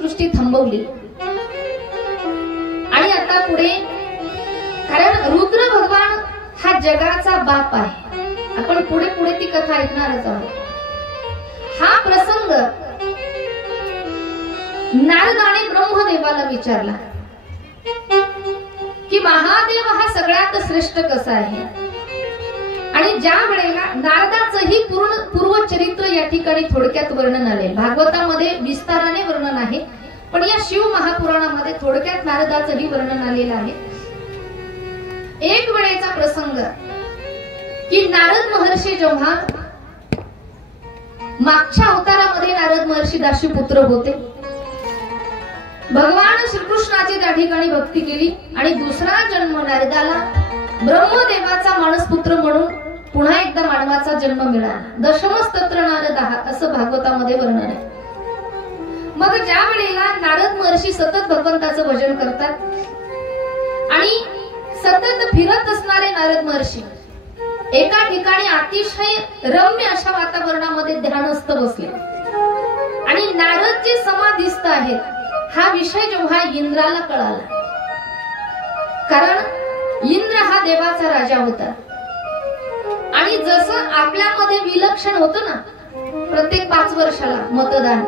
सृष्टी थांबवली आणि आता पुढे, कारण रुद्र भगवान हा जगाचा बाप आहे, आपण पुढे पुढे ती कथा ऐकणारच आहोत. हा प्रसंग नारदाने ब्रह्मदेवाला विचारला की महादेव हा सगळ्यात श्रेष्ठ कसा आहे. आणि ज्या वेळेला नारदाचंही पूर्व चरित्र या ठिकाणी थोडक्यात वर्णन आले. भागवतामध्ये विस्ताराने वर्णन आहे, पण या शिव महापुराणामध्ये थोडक्यात नारदाचंही वर्णन आलेलं आहे. एक वेळेचा प्रसंग की नारद महर्षी जेव्हा मागच्या अवतारामध्ये नारद महर्षी दाशीपुत्र होते, भगवान श्रीकृष्णाची त्या ठिकाणी भक्ती केली आणि दुसरा जन्म नारदाला ब्रह्मदेवाचा मानसपुत्र म्हणून पुन्हा एकदा मानवाचा जन्म मिळाला. दशमस्तत्र नारदः असं भागवतामध्ये वर्णन आहे. मग ज्या वेळेला नारद महर्षी सतत भगवंताचं भजन करतात आणि सतत फिरत असणारे नारद महर्षी एका ठिकाणी अतिशय रम्य अशा वातावरणामध्ये ध्यानस्थ बसले आणि नारद जे समाधीस्थ आहेत हा विषय जेव्हा इंद्राला कळाला, कारण इंद्र हा देवाचा राजा होता आणि जसं आपल्यामध्ये विलक्षण होतं ना प्रत्येक 5 वर्षाला मतदान,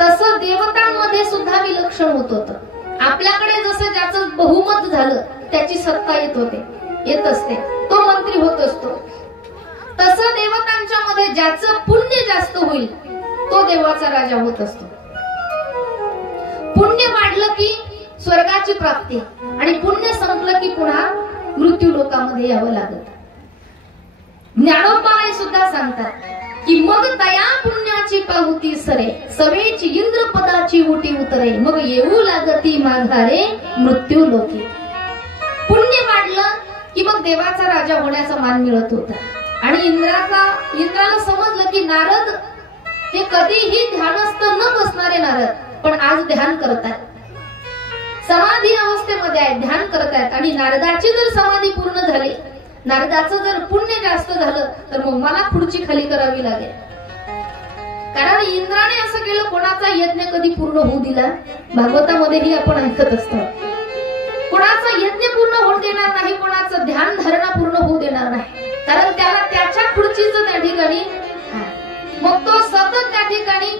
तसं देवतांमध्ये सुद्धा विलक्षण होत होतं. आपल्याकडे जसं ज्याचं बहुमत झालं त्याची सत्ता येत असते, तो मंत्री होत असतो, तसं देवतांच्या मध्ये ज्याचं पुण्य जास्त होईल तो देवाचा राजा होत असतो. पुण्य वाढलं की स्वर्गाची प्राप्ती आणि पुण्य संपलं की पुन्हा मृत्यू लोकामध्ये यावं लागत. ज्ञानोबा सुद्धा सांगतात की मग तया पुण्याची पाहुती सरे, सवेची इंद्र पदाची उटी उतरे, मग येऊ लागती माघारे मृत्यू लोकी. पुण्य वाढलं की मग देवाचा राजा होण्याचा मान मिळत होता. आणि इंद्राला समजलं की नारद हे कधीही ध्यानस्थ न बसणारे नारद पण आज ध्यान करतात, समाधी अवस्थेमध्ये आहेत, ध्यान करतायत. आणि नारदाची जर समाधी पूर्ण झाली, नारदाचं जर पुण्य जास्त झालं तर मग मला खुर्ची खाली करावी लागेल. कारण इंद्राने असं केलं, कोणाचा यज्ञ कधी पूर्ण होऊ दिला, भागवतामध्येही आपण ऐकत असतो. कोणाचा यज्ञ पूर्ण होऊ देणार नाही, कोणाचं ध्यान धारणा पूर्ण होऊ देणार नाही, कारण त्याला त्याच्या खुर्चीचं त्या ठिकाणी, मग तो सतत त्या ठिकाणी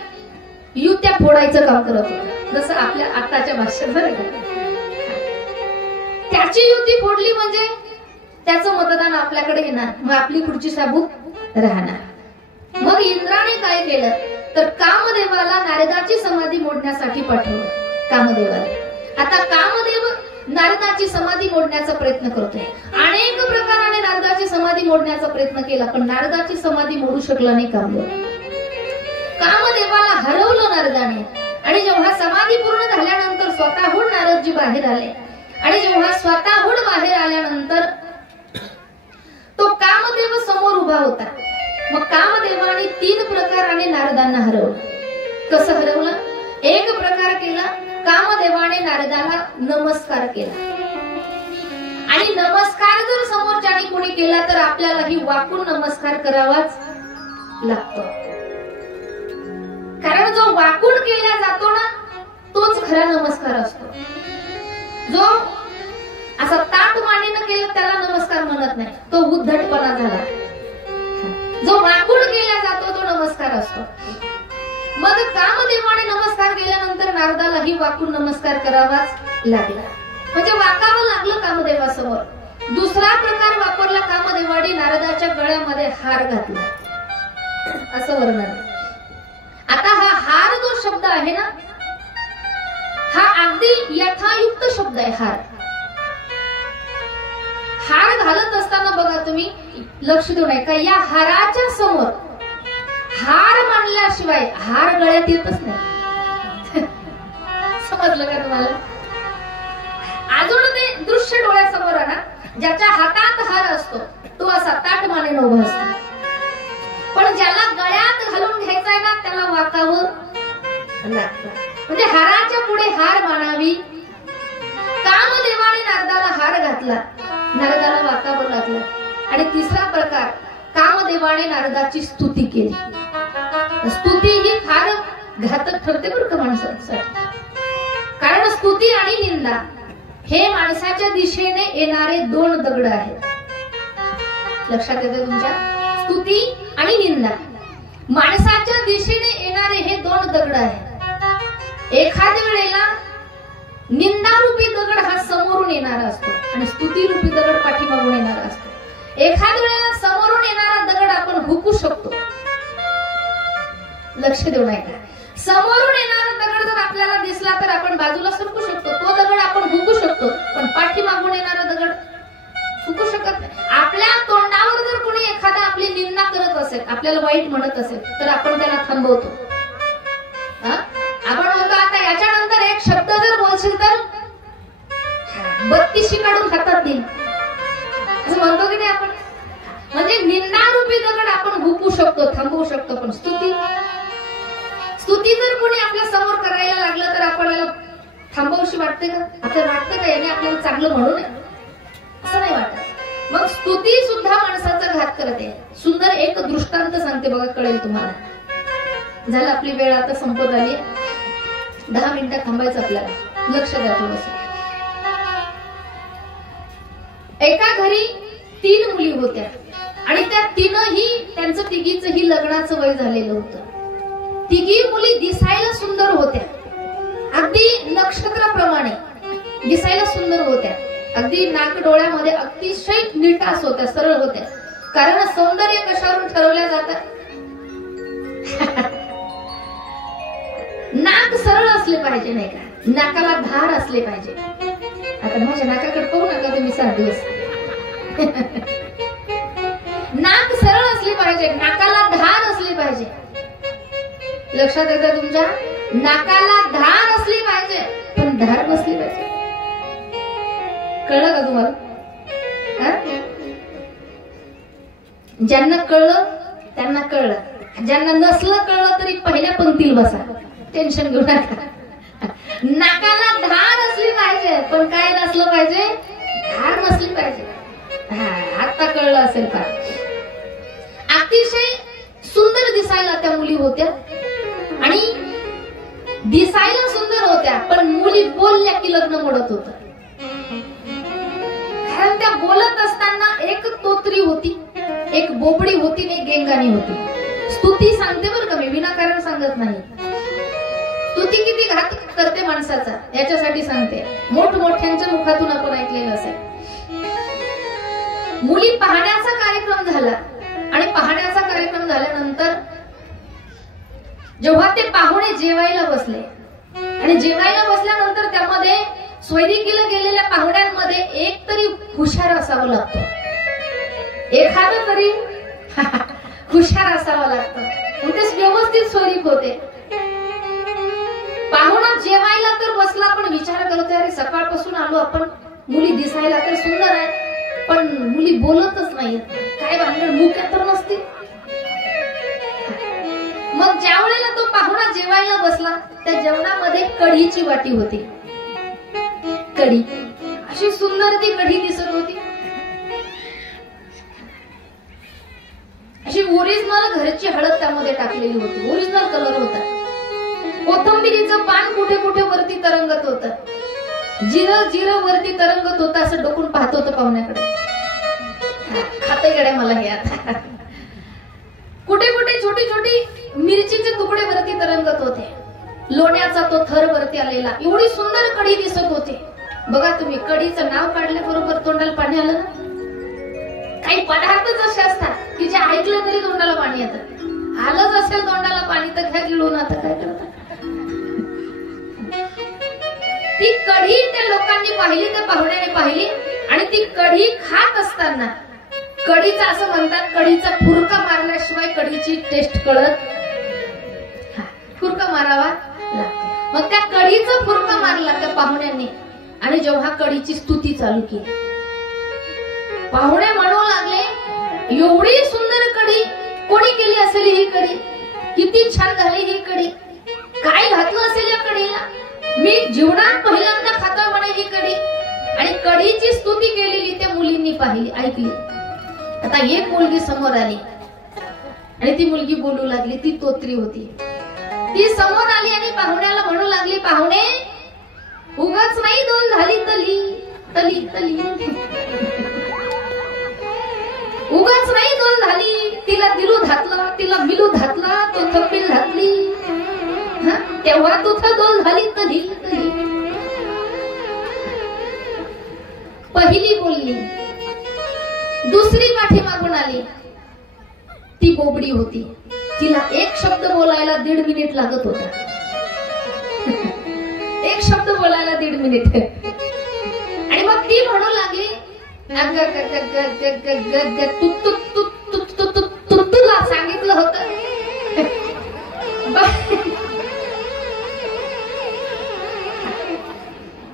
युत्या फोडायचं काम करत होता. जसं आपल्या आताच्या भाषेत बरं का, त्याची युती फोडली म्हणजे त्याचं मतदान आपल्याकडे येणार, मग आपली खुर्ची साबूत राहणार. मग इंद्राने काय केलं तर कामदेवाला नारदाची समाधी मोडण्यासाठी पाठवलं. कामदेवाला आता कामदेव नारदाची समाधी मोडण्याचा प्रयत्न करतोय. अनेक प्रकाराने नारदाची समाधी मोडण्याचा प्रयत्न केला पण नारदाची समाधी मोडू शकला नाही कामदेव. कामदेवाला हरवलं नारदाने. आणि जेव्हा समाधी पूर्ण झाल्यानंतर स्वतःहून नारदजी बाहेर आले आणि जेव्हा स्वतःहून बाहेर आल्यानंतर तो कामदेव समोर उभा होता. मग कामदेवाने 3 प्रकाराने नारदांना हरवलं. कसं हरवलं? एक प्रकार केला, कामदेवाने नारदाला नमस्कार केला. आणि नमस्कार जर समोरच्याने कोणी केला तर आपल्यालाही वाकून नमस्कार करावाच लागतो. कारण जो वाकून केला जातो ना तोच खरा नमस्कार असतो. जो असा ताट मानेनं केलं त्याला नमस्कार म्हणत नाही, तो उद्धटपणा झाला. जो वाकून केला जातो तो नमस्कार असतो. मग कामदेवाने नमस्कार केल्यानंतर नारदालाही वाकून नमस्कार करावाच लागला, म्हणजे वाकावं लागलं कामदेवासमोर. दुसरा प्रकार वापरला कामदेवाने, नारदाच्या गळ्यामध्ये हार घातला असं वर्णन. आता हा हार जो शब्द आहे ना हा अगदी यथायुक्त शब्द आहे. हार घालत असताना बघा तुम्ही लक्ष देऊ नये का या हाराच्या समोर हार मानल्याशिवाय हार गळ्यात येतच नाही. समजलं का तुम्हाला? अजून ते दृश्य डोळ्यासमोर आहे ना, ज्याच्या हातात हार असतो तो असा ताट मानेने उभा असतो, पण ज्याला गळ्यात घालून घ्यायचा आहे ना त्याला वाकावं लागतं. म्हणजे हाराच्या पुढे हार मानावी. कामदेवाने नारदाला हार घातला, नारदाला वाकावं लागलं. आणि तिसरा प्रकार, कामदेवाने नारदाची स्तुती केली. स्तुती ही फार घातक ठरते बरं का माणसासाठी. कारण स्तुती आणि निंदा हे माणसाच्या दिशेने येणारे दोन दगड आहेत. लक्षात येतं तुमच्या? स्तुती आणि निंदा माणसाच्या दिशेने येणारे हे दोन दगड आहेत. एखाद्या वेळेला निंदारूपी दगड हा समोरून येणारा असतो आणि स्तुती रूपी दगड पाठीमागून येणारा असतो. एखाद्या वेळेला समोरून येणारा दगड आपण हुकू शकतो. लक्ष देऊ नये का? समोरून येणारा दगड जर आपल्याला दिसला तर आपण बाजूला सरकू शकतो, तो दगड आपण हुकू शकतो. पण पाठीमागून येणारा दगड हुकू शकत नाही. आपल्या तोंडावर जर कोणी एखादा आपली निंदा करत असेल, आपल्याला वाईट म्हणत असेल, तर आपण त्याला थांबवतो. आपण म्हणतो आता याच्यानंतर एक शब्द जर बोलशील तर 32 काढून हातात देईल, असं म्हणतो की नाही आपण? म्हणजे निंदारूपी दगड आपण हुकू शकतो, थांबवू शकतो. पण स्तुती जर कोणी आपल्या समोर करायला लागलं तर आपल्याला थांबवशी वाटते का? आपल्याला वाटतं का याने आपल्याला चांगलं म्हणू नये? असं नाही वाटत. मग स्तुती सुद्धा माणसाचा घात करते. सुंदर एक दृष्टांत सांगते बघा, कळेल तुम्हाला. झालं, आपली वेळ आता संपत आली. 10 मिनिटं थांबायचं आपल्याला. लक्ष द्या थोडंसं. एका घरी 3 मुली होत्या आणि त्या तीनही, त्यांचं तिघीचंही लग्नाचं वय झालेलं होतं. तिघी मुली दिसायला सुंदर होत्या, अगदी नक्षत्राप्रमाणे दिसायला सुंदर होत्या. अगदी नाक डोळ्यामध्ये अतिशय नीटास होत्या, सरळ होत्या. कारण सौंदर्य कशावरून ठरवल्या जातात? नाक सरळ असले पाहिजे, नाही का? नाकाला धार असले पाहिजे. आता माझ्या नाकाकडे पाहू नका तुम्ही 7 दिवस. नाक सरळ असले पाहिजे, नाकाला धार असली पाहिजे. लक्षात येतं तुमच्या? नाकाला धार असली पाहिजे, पण धार नसली पाहिजे. कळलं का तुम्हाला? ज्यांना कळलं त्यांना कळलं, ज्यांना नसलं कळलं तरी पहिल्या पंक्तीला बसा, टेन्शन घेऊ नका. नाकाला धार असली पाहिजे, पण काय नसलं पाहिजे? धार नसली पाहिजे. आता कळलं असेल का? अतिशय सुंदर दिसायला त्या मुली होत्या आणि दिसायला सुंदर होत्या, पण मुली बोलल्या की लग्न मोडत होतं. कारण त्या बोलत असताना एक तोतरी होती, एक बोबडी होती, एक गेंगाणी होती. स्तुती सांगते बरं का मी, विनाकारण सांगत नाही. स्तुती किती घात करते माणसाचा याच्यासाठी सांगते. मोठमोठ्यांच्या मुखातून आपण ऐकलेलं असेल. मुली पाहण्याचा कार्यक्रम झाला आणि पाहण्याचा कार्यक्रम झाल्यानंतर जेव्हा ते पाहुणे जेवायला बसले आणि जेवायला बसल्यानंतर त्यामध्ये स्वैरिकीला गेलेल्या पाहुण्यांमध्ये एक तरी हुशार असावं लागतं, एखादं तरी हुशार असावं लागतं. ते व्यवस्थित स्वैरिक होते. पाहुणा जेवायला तर बसला, पण विचार करतोय अरे सकाळपासून आलो आपण, मुली दिसायला तर सुंदर आहेत पण मुली बोलतच नाहीत, काय भानगड, मुख्य तर नसते. मग ज्या वेळेला तो पाहुणा जेवायला बसला त्या जेवणामध्ये कढीची वाटी होती. कढी अशी सुंदर ती कढी दिसत होती, अशी ओरिजिनल घरची हळद त्यामध्ये टाकलेली होती, ओरिजिनल कलर होता. कोथिंबिरीचं पान कुठे कुठे वरती तरंगत होतं, जिरं जिरं वरती तरंगत होतं. असं डोकून पाहत होतं पाहुण्याकडे, खाते गड्या मला हे आता. कुठे कुठे छोटी छोटी मिरचीचे तुकडे वरती तरंगत होते, लोण्याचा तो थर वरती आलेला. एवढी सुंदर कढी दिसत होती. बघा तुम्ही, कढीचं नाव काढल्याबरोबर तोंडाला पाणी आलं ना. काही पदार्थच असे असतात की जे ऐकलं तरी तोंडाला पाणी येतं. आलंच असेल तोंडाला पाणी तर घ्या गिळून. आता काय करतात? ती कढी त्या लोकांनी पाहिली, त्या पाहुण्याने पाहिली आणि ती कढी खात असताना कढीचा असं म्हणतात, कढीचा फुरका मारल्याशिवाय कढीची टेस्ट कळत. फुरका मारावा लागतो. मग त्या कढीचा फुरका मारला त्या पाहुण्यांनी आणि जेव्हा कढीची स्तुती चालू केली, पाहुणे म्हणू लागले एवढी सुंदर कढी कोणी केली असेल ही कढी, किती छान झाली ही कढी, काय घातलं असेल या कढीला, मी जीवनात पहिल्यांदा खातो म्हणे ही कढी. आणि कढीची स्तुती केलेली त्या मुलींनी पाहिली, ऐकली. आता एक मुलगी समोर आली आणि ती मुलगी बोलू लागली. ती तोत्री होती. ती समोर आली आणि पाहुण्याला म्हणू लागली, पाहुणे उगाच नाही डोल झाली तली तली तली, उगाच नाही डोल झाली, तिला दिलू घातला, तिला मिलू घातला, तो थप्पील घातली, तेव्हा तुझं डोल झाली तली तली. पहिली बोलली, दुसरी पाठी मागून आली. ती बोबडी होती, तिला एक शब्द बोलायला 1.5 मिनिट लागत होता. एक शब्द बोलायला 1.5 मिनिट. आणि मग ती म्हणू लागली, तुला सांगितलं होतं,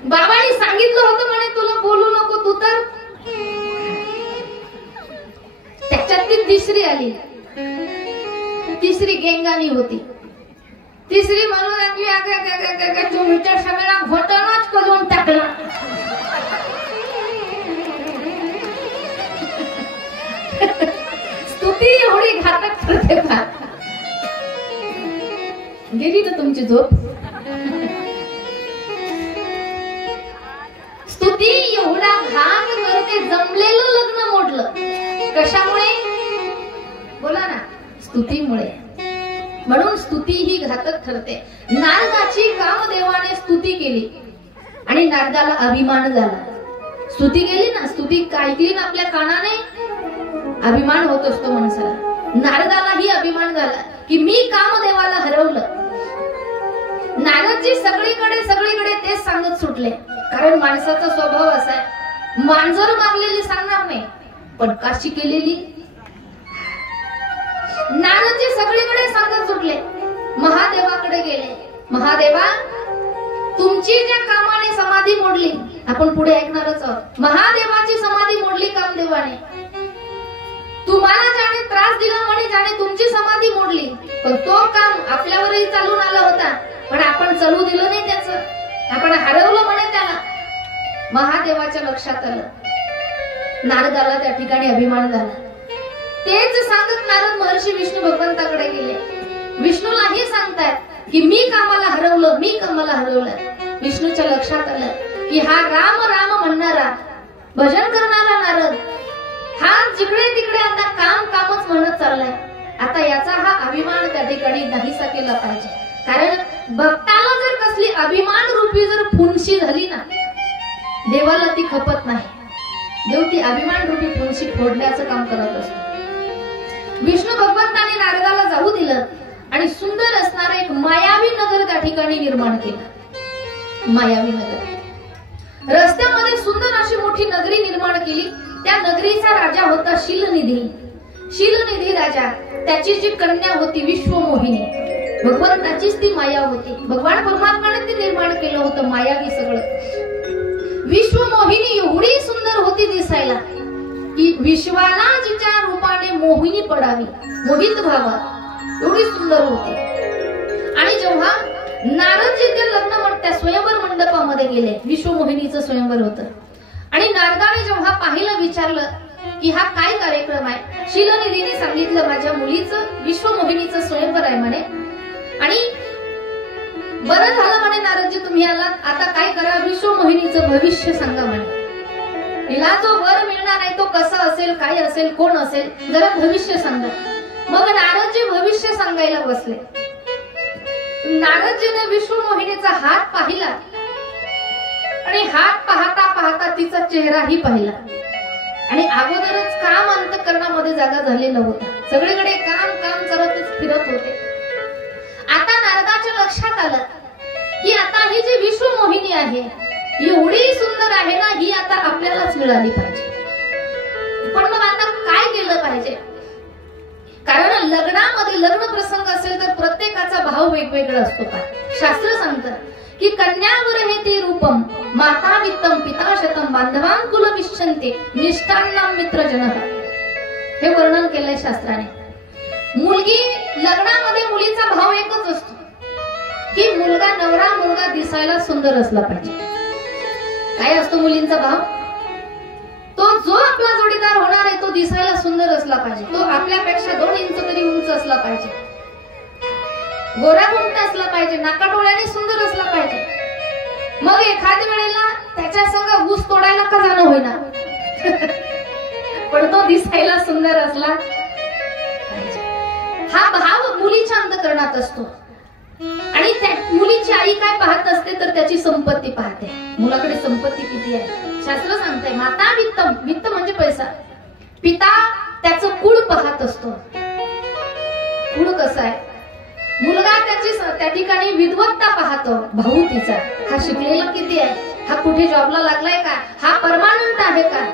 बाबांनी सांगितलं होतं म्हणे तुला बोलू नको तू तर. त्याच्यात ती तिसरी आली, तिसरी गेंगानी होती. तिसरी म्हणू लागली, तुम्हीच्या सगळ्या घोटाळाच करून टाकला. स्तुती एवढी घातक ठरते का? गेली ना तुमची झोप? स्तुती एवढा घात करते, जमलेलं लग्न मोडलं. कशामुळे? बोला ना. स्तुतीमुळे. म्हणून स्तुती ही घातक ठरते. नारदाची कामदेवाने स्तुती केली आणि नारदाला अभिमान झाला. स्तुती केली ना, स्तुती ऐकली ना आपल्या कानाने, अभिमान होत असतो माणसाला. नारदालाही अभिमान झाला की मी कामदेवाला हरवलं. नारदजी सगळीकडे तेच सांगत सुटले. कारण माणसाचा स्वभाव असा आहे, मांजर मारलेली सांगणार नाही पण काशी केलेली. नारदजी सगळीकडे सांगत सुटले. महादेवाकडे गेले. महादेवा, तुमची ज्या कामाने समाधी मोडली, आपण पुढे ऐकणारच आहोत. महादेवाची समाधी मोडली कामदेवाने. तुम्हाला ज्याने त्रास दिला म्हणे ज्याने तुमची समाधी मोडली, पण तो काम आपल्यावरही चालून आला होता, पण आपण चालू दिलं नाही त्याचं, आपण हरवलं म्हणे त्याला. महादेवाच्या लक्षात आलं. नारदाला त्या ठिकाणी अभिमान झाला. तेच सांगत नारद महर्षी विष्णू भगवंताकडे गेले. विष्णूलाही सांगतायत की मी कामाला हरवलं, मी कामाला हरवलं. विष्णूच्या लक्षात आलं की हा राम राम म्हणणारा, भजन करणारा नारद, हा जिकडे तिकडे आता कामच म्हणत चाललाय. आता याचा हा अभिमान त्या ठिकाणी नाहीसा केला पाहिजे. कारण भक्ताला जर कसली अभिमान रूपी जर फुंशी झाली ना, देवाला ती खपत नाही. देव ती अभिमान रूपी फुंशी फोडण्याचं काम करत असतो. विष्णू भगवंताने नारदाला जाऊ दिलं आणि सुंदर असणारं एक मायावी नगर त्या ठिकाणी निर्माण केलं. मायावी नगर. रस्त्यामध्ये सुंदर अशी मोठी नगरी निर्माण केली. त्या नगरीचा राजा होता शीलनिधी. शीलनिधी राजा, त्याची जी कन्या होती विश्वमोहिनी, भगवंताचीच ती माया होती. भगवान परमात्माने ती निर्माण केलं होतं मायावी सगळं. विश्वमोहिनी एवढी सुंदर होती दिसायला की विश्वाला जिच्या रूपाने मोहिनी पडावी, मोहित व्हावा, एवढी सुंदर होती. आणि जेव्हा नारदजी ते लग्न त्या स्वयंवर मंडपामध्ये गेले, विश्वमोहिनीचं स्वयंवर होतं, आणि नारदाने जेव्हा पाहिलं, विचारलं की हा काय कार्यक्रम आहे, शीलनिधीने सांगितलं माझ्या मुलीचं विश्वमोहिनीचं स्वयंवर आहे म्हणे. आणि बरं झालं म्हणे नारदजी तुम्ही आलात, आता काय करा, विश्वमोहिनीचं भविष्य सांगा म्हणे. हिला जो वर मिळणार आहे तो कसा असेल, काय असेल, कोण असेल, जरा भविष्य सांगा. मग नारदजी भविष्य सांगायला बसले. नारदजीने विश्वमोहिनीचा हात पाहिला आणि हात पाहता पाहता तिचा चेहराही पाहिला. आणि अगोदरच काम अंतःकरणामध्ये जागा झालेला होता. सगळीकडे काम करतच फिरत होते. आता नारदाच्या लक्षात आलं की आता ही जी विश्वमोहिनी आहे एवढी सुंदर आहे ना, ही आता आपल्यालाच मिळाली पाहिजे. पण मग आता काय केलं पाहिजे? कारण लग्नामध्ये लग्न प्रसंग असेल तर प्रत्येकाचा भाव वेगवेगळा असतो. का शास्त्र सांगतं की कन्यावर हे ते रूपम माता वित्तम पिता शतम बांधवान कुल विश्चंते निष्ठान्नाम मित्रजन, हे वर्णन केलंय शास्त्राने. मुलगी लग्नामध्ये मुलीचा भाव एकच असतो की नवरा मुलगा दिसायला सुंदर असला पाहिजे. काय असतो मुलींचा भाव? तो जो आपला जोडीदार होणार आहे तो दिसायला सुंदर असला पाहिजे, तो आपल्यापेक्षा 2 इंच तरी उंच असला पाहिजे. गोरा गुंट असला पाहिजे, नाका डोळ्याने सुंदर असला पाहिजे. मग एखाद्या वेळेला त्याच्या संग ऊस तोडायला का जाणं होईना, पण तो दिसायला सुंदर असला पाहिजे. हा भाव मुलीच्या अंतःकरणात असतो. आणि त्या मुलीची आई काय पाहत असते तर त्याची संपत्ती पाहते. मुलाकडे संपत्ती किती आहे शास्त्र सांगते. माता वित्तम, वित्त म्हणजे पैसा. पिता त्याचं कुळ पाहत असतो. कुळ कसं आहे, मुलगा त्याची त्या ठिकाणी विद्वत्ता पाहतो. भाऊ तिचा हा शिकलेला किती आहे, हा कुठे जॉबला लागलाय का, हा परमानंट आहे का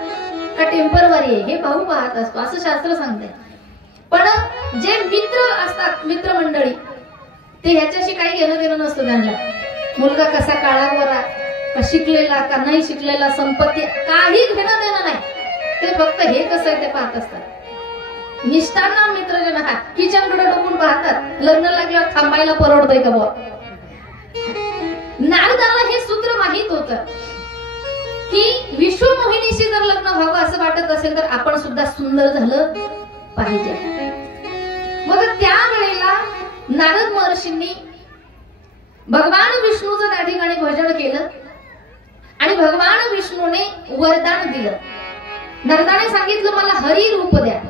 टेम्पररी आहे, हे भाऊ पाहत असतो असं शास्त्र सांगते. पण जे मित्र असतात, मित्रमंडळी, ते ह्याच्याशी काही घेणं देणं नसतं त्यांना. मुलगा कसा काळा गोरा, का शिकलेला का नाही शिकलेला, संपत्ती, काही घेणं देणं नाही. ते फक्त हे कसं आहे ते पाहत असतात. निष्ठाना मित्र जे ना किचनकडे डोकून पाहतात. लग्न लागल्यावर थांबायला परवडतंय का बुवा. नारदाला हे सूत्र माहित होतं की विश्वमोहिनीशी जर लग्न व्हावं असं वाटत असेल तर आपण सुद्धा सुंदर झालं पाहिजे. मग त्यावेळेला नारद महर्षींनी भगवान विष्णूचं त्या ठिकाणी भजन केलं आणि भगवान विष्णूने वरदान दिलं. नारदाने सांगितलं मला हरी रूप द्या.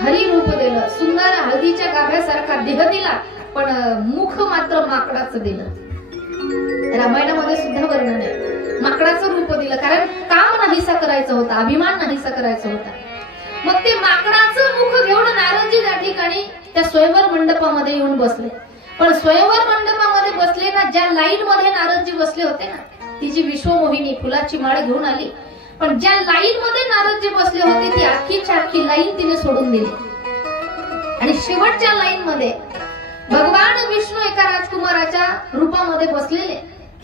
हरी रूप दिलं. सुंदर हळदीच्या गाभ्यासारखा देह दिला, पण मुख मात्र माकडाचं दिलं. रामायणामध्ये सुद्धा वर्णन आहे. माकडाचं रूप दिलं, कारण काम नाहीसा करायचा होता, अभिमान नाहीसा करायचा होता. मग ते माकडाचं मुख घेऊन नारदजी त्या ठिकाणी त्या स्वयंवर मंडपामध्ये येऊन बसले. पण स्वयंवर मंडपामध्ये बसले ना, ज्या लाईन मध्ये नारदजी बसले होते ना, ती जी विश्वमोहिनी फुलाची माळ घेऊन आली, पण ज्या लाईन मध्ये नारदजी बसले होते ती आखीच्या आखी लाईन तिने सोडून दिली. आणि शेवटच्या लाईन मध्ये भगवान विष्णू एका राजकुमाराच्या रूपामध्ये बसलेले.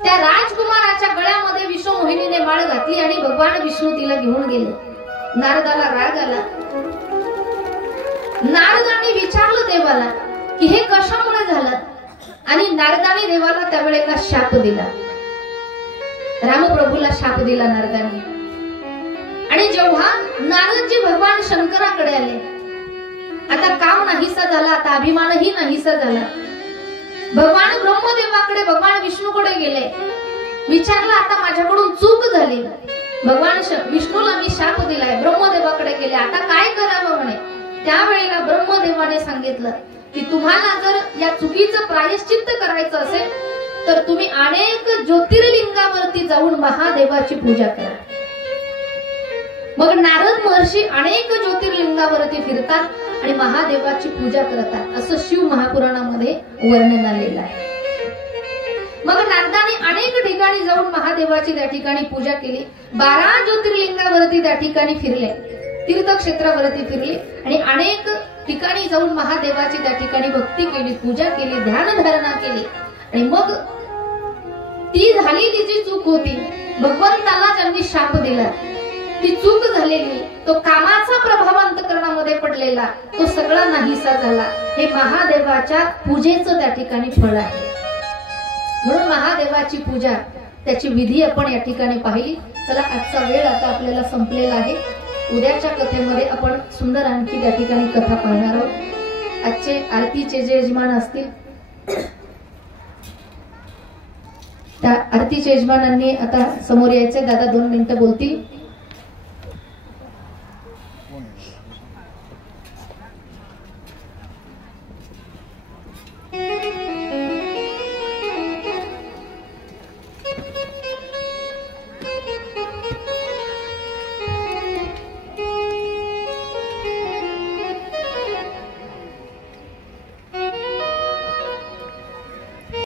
त्या राजकुमाराच्या गळ्यामध्ये विश्वमोहिनीने माळ घातली आणि भगवान विष्णू तिला घेऊन गेले. नारदाला राग आला. नारदाने विचारलं देवाला की हे कशामुळे झालं, आणि नारदाने देवाला त्यावेळेला शाप दिला. रामप्रभूला शाप दिला नारदाने. आणि जेव्हा नारदजी भगवान शंकराकडे आले, आता काम नाहीसा झाला, आता अभिमानही नाहीसा झाला. भगवान ब्रह्मदेवाकडे, भगवान विष्णूकडे गेले. विचारलं आता माझ्याकडून चूक झाली, भगवान विष्णूला मी शाप दिलाय. ब्रह्मदेवाकडे गेले, आता काय करावं म्हणे. त्यावेळेला ब्रह्मदेवाने सांगितलं की तुम्हाला जर या चुकीचं प्रायश्चित्त करायचं असेल तर तुम्ही अनेक ज्योतिर्लिंगावरती जाऊन महादेवाची पूजा करा. मग नारद महर्षी अनेक ज्योतिर्लिंगावरती फिरतात आणि महादेवाची पूजा करतात, असं शिव महापुराणामध्ये वर्णन आलेलं आहे. मग नारदाने अनेक ठिकाणी जाऊन महादेवाची त्या ठिकाणी पूजा केली. 12 ज्योतिर्लिंगावरती त्या ठिकाणी फिरले, तीर्थक्षेत्रावरती फिरले आणि अनेक ठिकाणी जाऊन महादेवाची त्या ठिकाणी भक्ती केली, पूजा केली, ध्यान धारणा केली. आणि मग ती झालेली जी चूक होती, भगवंताला ज्यांनी शाप दिला, ती चूक झालेली, तो कामाचा प्रभाव अंतःकरणामध्ये पडलेला, तो सगळा नाहीसा झाला. हे महादेवाच्या पूजेचं त्या ठिकाणी फळ आहे. म्हणून महादेवाची पूजा, त्याची विधी आपण या ठिकाणी पाहिली. चला, आजचा वेळ आता आपल्याला संपलेला आहे. उद्याच्या कथेमध्ये आपण सुंदर आणखी त्या ठिकाणी कथा पाहणार आहोत. आजचे आरतीचे जे यजमान असतील, त्या आरतीच्या यजमानांनी आता समोर यायचे. दादा 2 मिनिटं बोलतील.